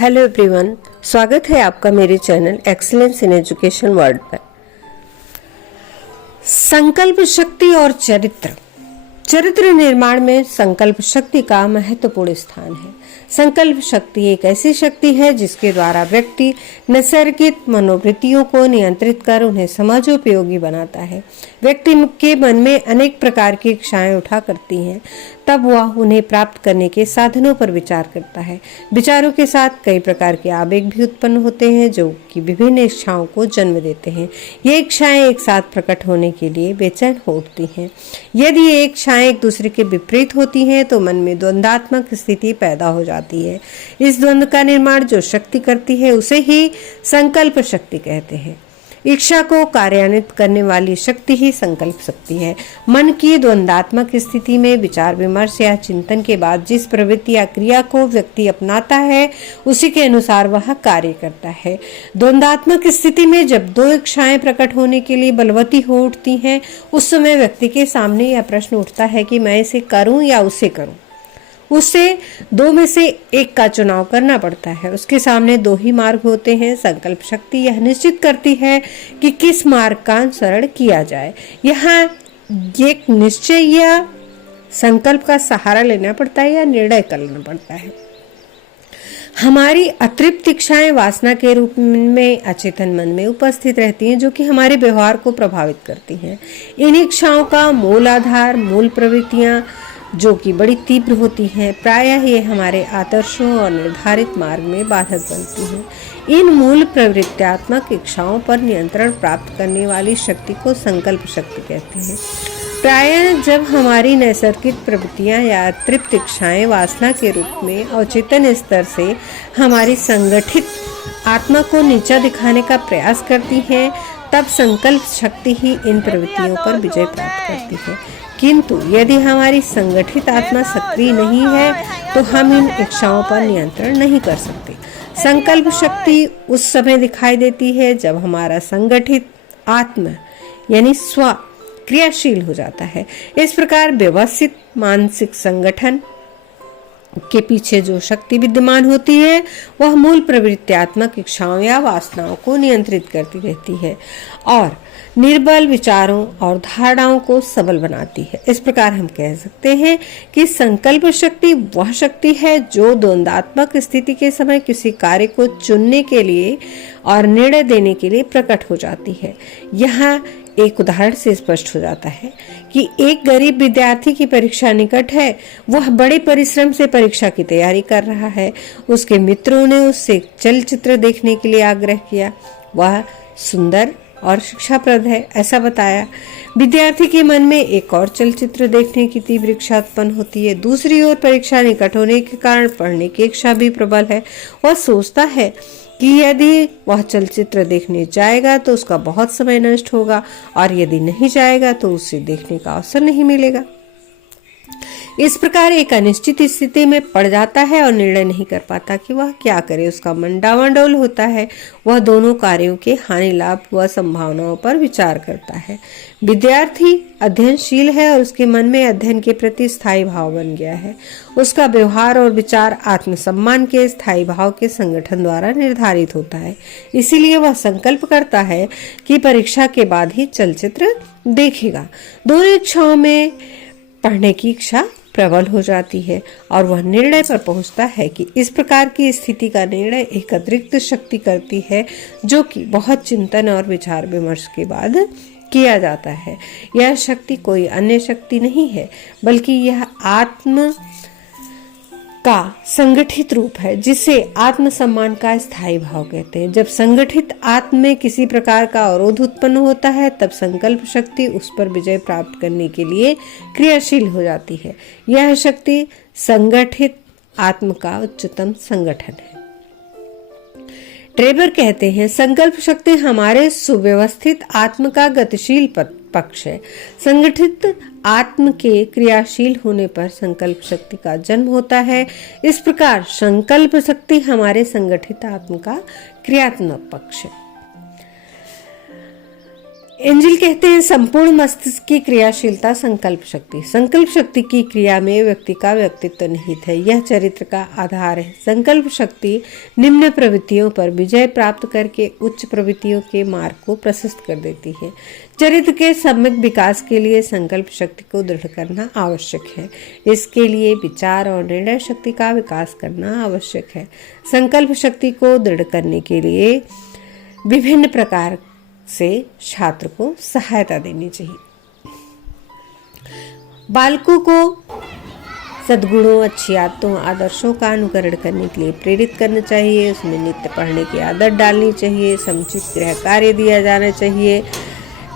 Hello everyone, स्वागत है आपका मेरे channel excellence in education world पर। संकल्प शक्ति और चरित्र निर्माण में संकल्प शक्ति का महत्वपूर्ण स्थान है। संकल्प शक्ति एक ऐसी शक्ति है जिसके द्वारा व्यक्ति नैसर्गिक मनोवृत्तियों को नियंत्रित कर उन्हें समाजोपयोगी बनाता है। व्यक्ति के मन में अनेक प्रकार की इच्छाएं उठा करती हैं, तब वह उन्हें प्राप्त करने के साधनों पर विचार करता है। विचारों के साथ कई प्रकार के आवेग भी उत्पन्न होते हैं जो कि विभिन्न इच्छाओं को जन्म देते हैं। ये इच्छाएं एक साथ प्रकट होने के लिए बेचैन हो उठती हैं। यदि ये इच्छाएं एक दूसरे के विपरीत होती हैं तो मन में द्वंद्वात्मक स्थिति पैदा हो जाती है। इस द्वंद्व का निर्माण जो शक्ति करती है उसे ही संकल्प शक्ति कहते हैं। इच्छा को कार्यान्वित करने वाली शक्ति ही संकल्प शक्ति है। मन की द्वंद्वात्मक स्थिति में विचार विमर्श या चिंतन के बाद जिस प्रवृत्ति या क्रिया को व्यक्ति अपनाता है उसी के अनुसार वह कार्य करता है। द्वंद्वात्मक स्थिति में जब दो इच्छाएं प्रकट होने के लिए बलवती हो उठती हैं, उस समय व्यक्ति के सामने यह प्रश्न उठता है कि मैं इसे करूं या उसे करूं। उससे दो में से एक का चुनाव करना पड़ता है। उसके सामने दो ही मार्ग होते हैं। संकल्प शक्ति यह निश्चित करती है कि किस मार्ग का अनुसरण किया जाए। यहाँ एक निश्चय या संकल्प का सहारा लेना पड़ता है या निर्णय करना पड़ता है। हमारी अतृप्त इच्छाएं वासना के रूप में अचेतन मन में उपस्थित रहती हैं, जो कि हमारे व्यवहार को प्रभावित करती हैं। इन इच्छाओं का मूल आधार, मूल प्रवृत्तियां जो कि बड़ी तीव्र होती हैं, प्रायः ये हमारे आदर्शों और निर्धारित मार्ग में बाधक बनती हैं। इन मूल प्रवृत्त्यात्मक इच्छाओं पर नियंत्रण प्राप्त करने वाली शक्ति को संकल्प शक्ति कहते हैं। प्रायः जब हमारी नैसर्गिक प्रवृत्तियां या तृप्त इच्छाएं वासना के रूप में अवचेतन स्तर से हमारी संगठित आत्मा को नीचा दिखाने का प्रयास करती हैं, तब संकल्प शक्ति ही इन प्रवृत्तियों पर विजय प्राप्त करती है। किंतु यदि हमारी संगठित आत्मा सक्रिय नहीं है तो हम इन इच्छाओं पर नियंत्रण नहीं कर सकते। संकल्प शक्ति उस समय दिखाई देती है जब हमारा संगठित आत्मा यानी स्व क्रियाशील हो जाता है। इस प्रकार व्यवस्थित मानसिक संगठन के पीछे जो शक्ति विद्यमान होती है वह मूल प्रवृत्त्यात्मक इच्छाओं या वासनाओं को नियंत्रित करती रहती है और निर्बल विचारों और धारणाओं को सबल बनाती है। इस प्रकार हम कह सकते हैं कि संकल्प शक्ति वह शक्ति है जो द्वंद्वात्मक स्थिति के समय किसी कार्य को चुनने के लिए और निर्णय देने के लिए प्रकट हो जाती है। यहाँ एक उदाहरण से स्पष्ट हो जाता है कि एक गरीब विद्यार्थी की परीक्षा निकट है। वह बड़े परिश्रम से परीक्षा की तैयारी कर रहा है। उसके मित्रों ने उससे चलचित्र देखने के लिए आग्रह किया। वह सुंदर और शिक्षाप्रद है ऐसा बताया। विद्यार्थी के मन में एक और चलचित्र देखने की तीव्र इच्छा उत्पन्न होती है। दूसरी ओर परीक्षा निकट होने के कारण पढ़ने की इच्छा भी प्रबल है। वह सोचता है कि यदि वह चलचित्र देखने जाएगा तो उसका बहुत समय नष्ट होगा और यदि नहीं जाएगा तो उसे देखने का अवसर नहीं मिलेगा। इस प्रकार एक अनिश्चित स्थिति में पड़ जाता है और निर्णय नहीं कर पाता कि वह क्या करे। उसका मन डावाडोल होता है। वह दोनों कार्यों के हानि लाभ व संभावनाओं पर विचार करता है। विद्यार्थी अध्ययनशील है और उसके मन में अध्ययन के प्रति स्थायी भाव बन गया है। उसका व्यवहार और विचार आत्मसम्मान के स्थायी भाव के संगठन द्वारा निर्धारित होता है। इसीलिए वह संकल्प करता है कि परीक्षा के बाद ही चलचित्र देखेगा। दोनों इच्छाओं में पढ़ने की इच्छा प्रबल हो जाती है और वह निर्णय पर पहुंचता है कि इस प्रकार की स्थिति का निर्णय एक अतिरिक्त शक्ति करती है जो कि बहुत चिंतन और विचार विमर्श के बाद किया जाता है। यह शक्ति कोई अन्य शक्ति नहीं है बल्कि यह आत्म का संगठित रूप है जिसे आत्मसम्मान का स्थायी भाव कहते हैं। जब संगठित आत्म में किसी प्रकार का अवरोध उत्पन्न होता है तब संकल्प शक्ति उस पर विजय प्राप्त करने के लिए क्रियाशील हो जाती है। यह शक्ति संगठित आत्म का उच्चतम संगठन है। ट्रेबर कहते हैं संकल्प शक्ति हमारे सुव्यवस्थित आत्म का गतिशील पक्ष है। संगठित आत्म के क्रियाशील होने पर संकल्प शक्ति का जन्म होता है। इस प्रकार संकल्प शक्ति हमारे संगठित आत्म का क्रियात्मक पक्ष है। एंजल कहते हैं संपूर्ण मस्तिष्क की क्रियाशीलता संकल्प शक्ति। संकल्प शक्ति की क्रिया में व्यक्ति का व्यक्तित्व निहित है, यह चरित्र का आधार है। संकल्प शक्ति निम्न प्रवृत्तियों पर विजय प्राप्त करके उच्च प्रवृत्तियों के मार्ग को प्रशस्त कर देती है। चरित्र के सम्यक विकास के लिए संकल्प शक्ति को दृढ़ करना आवश्यक है। इसके लिए विचार और निर्णय शक्ति का विकास करना आवश्यक है। संकल्प शक्ति को दृढ़ करने के लिए विभिन्न प्रकार से छात्र को सहायता देनी चाहिए। बालकों को सद्गुणों, अच्छी आदतों, आदर्शों का अनुकरण करने के लिए प्रेरित करना चाहिए। उसमें नित्य पढ़ने की आदत डालनी चाहिए, समुचित गृह कार्य दिया जाना चाहिए,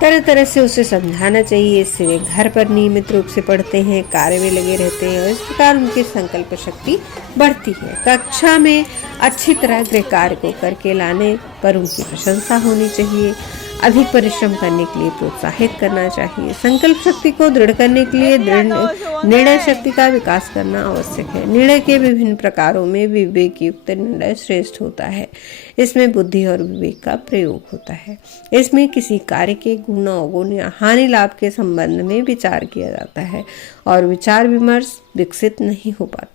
तरह तरह से उसे समझाना चाहिए। इससे वे घर पर नियमित रूप से पढ़ते हैं, कार्य में लगे रहते हैं और इस प्रकार उनकी संकल्प शक्ति बढ़ती है। कक्षा में अच्छी तरह गृह कार्य को करके लाने पर उनकी प्रशंसा होनी चाहिए। अधिक परिश्रम करने के लिए प्रोत्साहित करना चाहिए। संकल्प शक्ति को दृढ़ करने के लिए निर्णय शक्ति का विकास करना आवश्यक है। निर्णय के विभिन्न प्रकारों में विवेक युक्त निर्णय श्रेष्ठ होता है। इसमें बुद्धि और विवेक का प्रयोग होता है। इसमें किसी कार्य के गुण अवगुण या हानि लाभ के संबंध में विचार किया जाता है और विचार विमर्श विकसित नहीं हो पाता।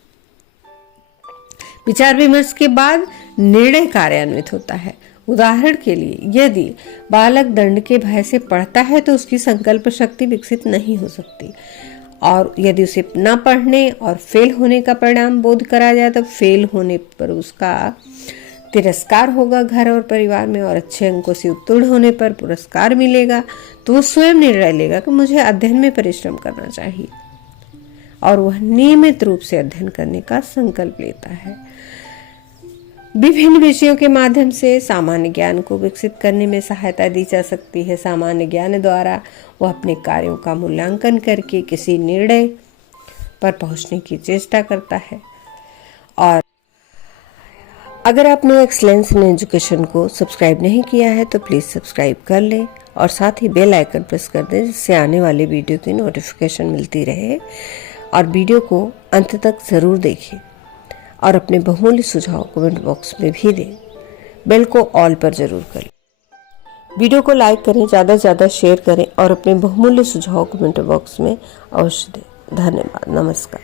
विचार विमर्श के बाद निर्णय कार्यान्वित होता है। उदाहरण के लिए यदि बालक दंड के भय से पढ़ता है तो उसकी संकल्प शक्ति विकसित नहीं हो सकती, और यदि उसे न पढ़ने और फेल होने का परिणाम बोध करा जाए तो फेल होने पर उसका तिरस्कार होगा घर और परिवार में, और अच्छे अंकों से उत्तीर्ण होने पर पुरस्कार मिलेगा, तो वो स्वयं निर्णय लेगा कि मुझे अध्ययन में परिश्रम करना चाहिए और वह नियमित रूप से अध्ययन करने का संकल्प लेता है। विभिन्न विषयों के माध्यम से सामान्य ज्ञान को विकसित करने में सहायता दी जा सकती है। सामान्य ज्ञान द्वारा वह अपने कार्यों का मूल्यांकन करके किसी निर्णय पर पहुंचने की चेष्टा करता है। और अगर आपने एक्सीलेंस इन एजुकेशन को सब्सक्राइब नहीं किया है तो प्लीज़ सब्सक्राइब कर लें और साथ ही बेल आइकन प्रेस कर दें, जिससे आने वाले वीडियो की नोटिफिकेशन मिलती रहे। और वीडियो को अंत तक ज़रूर देखें और अपने बहुमूल्य सुझाव कमेंट बॉक्स में भी दें। बेल को ऑल पर जरूर करें। वीडियो को लाइक करें, ज़्यादा से ज़्यादा शेयर करें और अपने बहुमूल्य सुझाव कमेंट बॉक्स में अवश्य दें। धन्यवाद। नमस्कार।